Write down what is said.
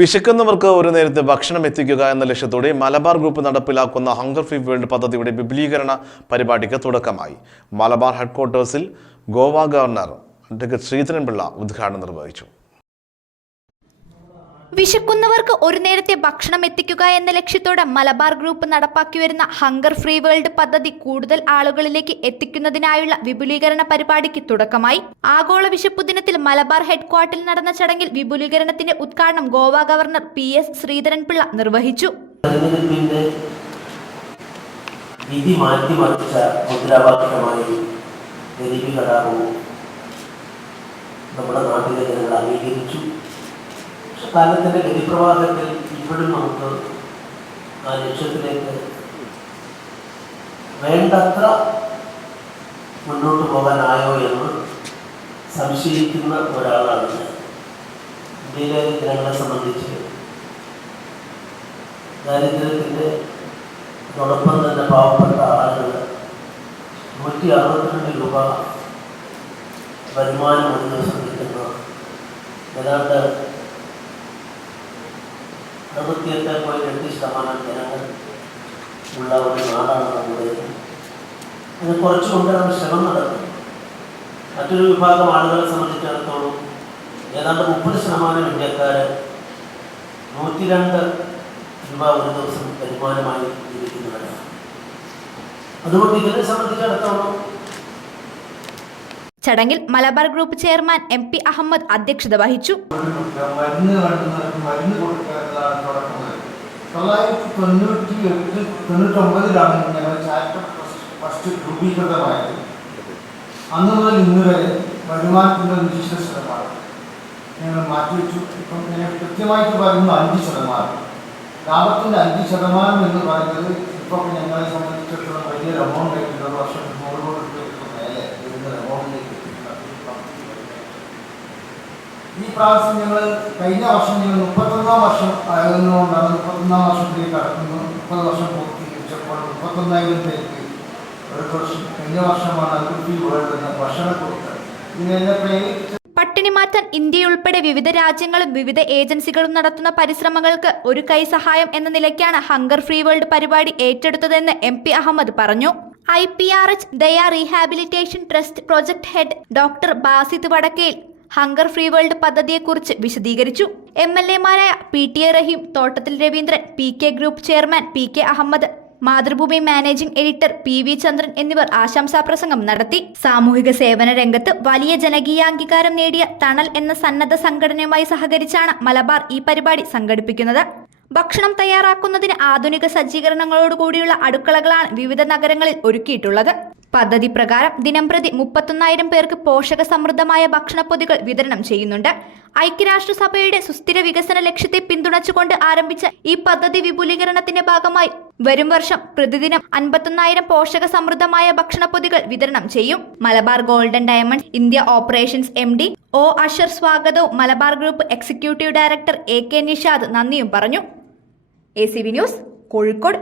വിശക്കുന്നവർക്ക് ഒരു നേരത്തെ ഭക്ഷണം എത്തിക്കുക എന്ന ലക്ഷ്യത്തോടെ മലബാർ ഗ്രൂപ്പ് നടപ്പിലാക്കുന്ന ഹങ്കർ ഫ്രീ വേൾഡ് പദ്ധതിയുടെ വിപുലീകരണ പരിപാടിക്ക് തുടക്കമായി. മലബാർ ഹെഡ്ക്വാർട്ടേഴ്സിൽ ഗോവ ഗവർണർ അഡ്വക്കേറ്റ് ശ്രീധരൻപിള്ള ഉദ്ഘാടനം നിർവഹിച്ചു. വിശക്കുന്നവർക്ക് ഒരു നേരത്തെ ഭക്ഷണം എത്തിക്കുക എന്ന ലക്ഷ്യത്തോടെ മലബാർ ഗ്രൂപ്പ് നടപ്പാക്കി വരുന്ന ഹങ്കർ ഫ്രീ വേൾഡ് പദ്ധതി കൂടുതൽ ആളുകളിലേക്ക് എത്തിക്കുന്നതിനായുള്ള വിപുലീകരണ പരിപാടിക്ക് തുടക്കമായി. ആഗോള വിശപ്പു ദിനത്തിൽ മലബാർ ഹെഡ്ക്വാർട്ടറിൽ നടന്ന ചടങ്ങിൽ വിപുലീകരണത്തിന്റെ ഉദ്ഘാടനം Goa governor P S Sreedharan Pillai നിർവഹിച്ചു. നമ്മുടെ നാട്ടിലെ ജനങ്ങൾ അംഗീകരിച്ചു. പക്ഷെ കാലത്തിന്റെ ഗതിപ്രവാഹത്തിൽ ഇപ്പോഴും നമുക്ക് ആ ലക്ഷ്യത്തിലേക്ക് വേണ്ടത്ര മുന്നോട്ട് പോകാനായോ എന്ന് സംശയിക്കുന്ന ഒരാളാണ് ഞാൻ. ഇന്ത്യയിലെ ജനങ്ങളെ സംബന്ധിച്ച് ദാരിദ്ര്യത്തിന്റെ അതോടൊപ്പം തന്നെ പാവപ്പെട്ട ആളുകൾ നൂറ്റി അറുപത്തിരണ്ട് രൂപ വരുമാനം ഒരു ദിവസം കിട്ടുന്ന ഏതാണ്ട് അറുപത്തിയെട്ട് പോയിന്റ് എട്ട് ശതമാനം ജനങ്ങൾ ഉള്ള ഒരു നാടാണ് നമ്മുടെ അത് കുറച്ച് കൊണ്ടുവരാൻ ശ്രമം നടത്തും. മറ്റൊരു വിഭാഗം ആളുകളെ സംബന്ധിച്ചിടത്തോളം ഏതാണ്ട് മുപ്പത് ശതമാനം ഇന്ത്യക്കാർ നൂറ്റി രണ്ട് രൂപ ഒരു ദിവസം വരുമാനമായി ജീവിക്കുന്നവരാണ്. അതുകൊണ്ട് ഇതിനെ സംബന്ധിച്ചിടത്തോളം ചടങ്ങിൽ Malabar group chairman M P Ahmed അധ്യക്ഷത വഹിച്ചു തൊള്ളായിരത്തി ഞങ്ങൾ ഫസ്റ്റ് അന്ന് മുതൽ ഇന്ന് വരെ വരുമാനത്തിന്റെ നിശ്ചിത ശതമാനം ഞങ്ങൾ മാറ്റിവെച്ചു ഇപ്പം ഞാൻ കൃത്യമായിട്ട് പറയുന്നത് അഞ്ച് ശതമാനം ലാഭത്തിന്റെ അഞ്ച് ശതമാനം എന്ന് പറയുന്നത് ഇപ്പോൾ ഞങ്ങളെ സംബന്ധിച്ചിടത്തോളം വലിയൊരു എമൗണ്ട് ആയിട്ടുള്ള വർഷം ഈ പ്രാവശ്യം ഞങ്ങൾ കഴിഞ്ഞ വർഷം ഞങ്ങൾ മുപ്പത്തൊന്നാം വർഷം ആയതുകൊണ്ടാണ് മുപ്പത്തൊന്നാം വർഷത്തിലേക്ക് കടക്കുന്നു. മുപ്പത് വർഷം പൂർത്തീകരിച്ചപ്പോൾ മുപ്പത്തൊന്നായിരം പേർക്ക് ഒരു വർഷം കഴിഞ്ഞ വർഷമാണ് അതിർത്തി വേൾഡ് എന്ന ഭക്ഷണം കൊടുത്തത്. ഇതിനെ പേര് പട്ടിണി മാറ്റാൻ ഇന്ത്യയുൾപ്പെടെ വിവിധ രാജ്യങ്ങളും വിവിധ ഏജൻസികളും നടത്തുന്ന പരിശ്രമങ്ങൾക്ക് ഒരു കൈ സഹായം എന്ന നിലയ്ക്കാണ് ഹങ്കർ ഫ്രീ വേൾഡ് പരിപാടി ഏറ്റെടുത്തതെന്ന് എം പി അഹമ്മദ് പറഞ്ഞു. I P R H Daya rehabilitation trust project head doctor Basith Vadakkel hunger free world പദ്ധതിയെക്കുറിച്ച് വിശദീകരിച്ചു. M L എമാരായ P T A Rahim Thottathil Raveendran P K group chairman P K Ahmed Mathrubhumi managing editor P V Chandran എന്നിവർ ആശംസാ പ്രസംഗം നടത്തി. സാമൂഹിക സേവന രംഗത്ത് വലിയ ജനകീയാംഗീകാരം നേടിയ തണൽ എന്ന സന്നദ്ധ സംഘടനയുമായി സഹകരിച്ചാണ് മലബാർ ഈ പരിപാടി സംഘടിപ്പിക്കുന്നത്. ഭക്ഷണം തയ്യാറാക്കുന്നതിന് ആധുനിക സജ്ജീകരണങ്ങളോടുകൂടിയുള്ള അടുക്കളകളാണ് വിവിധ നഗരങ്ങളിൽ ഒരുക്കിയിട്ടുള്ളത്. പദ്ധതി പ്രകാരം ദിനംപ്രതി മുപ്പത്തൊന്നായിരം പേർക്ക് പോഷക സമൃദ്ധമായ ഭക്ഷണപ്പൊതികൾ വിതരണം ചെയ്യുന്നുണ്ട്. ഐക്യരാഷ്ട്രസഭയുടെ സുസ്ഥിര വികസന ലക്ഷ്യത്തെ പിന്തുണച്ചുകൊണ്ട് ആരംഭിച്ച ഈ പദ്ധതി വിപുലീകരണത്തിന്റെ ഭാഗമായി വരും വർഷം പ്രതിദിനം അൻപത്തൊന്നായിരം പോഷക സമൃദ്ധമായ ഭക്ഷണപ്പൊതികൾ വിതരണം ചെയ്യും. Malabar golden diamond India operations M D O Ashar സ്വാഗതവും Malabar group executive director A K Nishad നന്ദിയും പറഞ്ഞു. A C V news Kozhikode.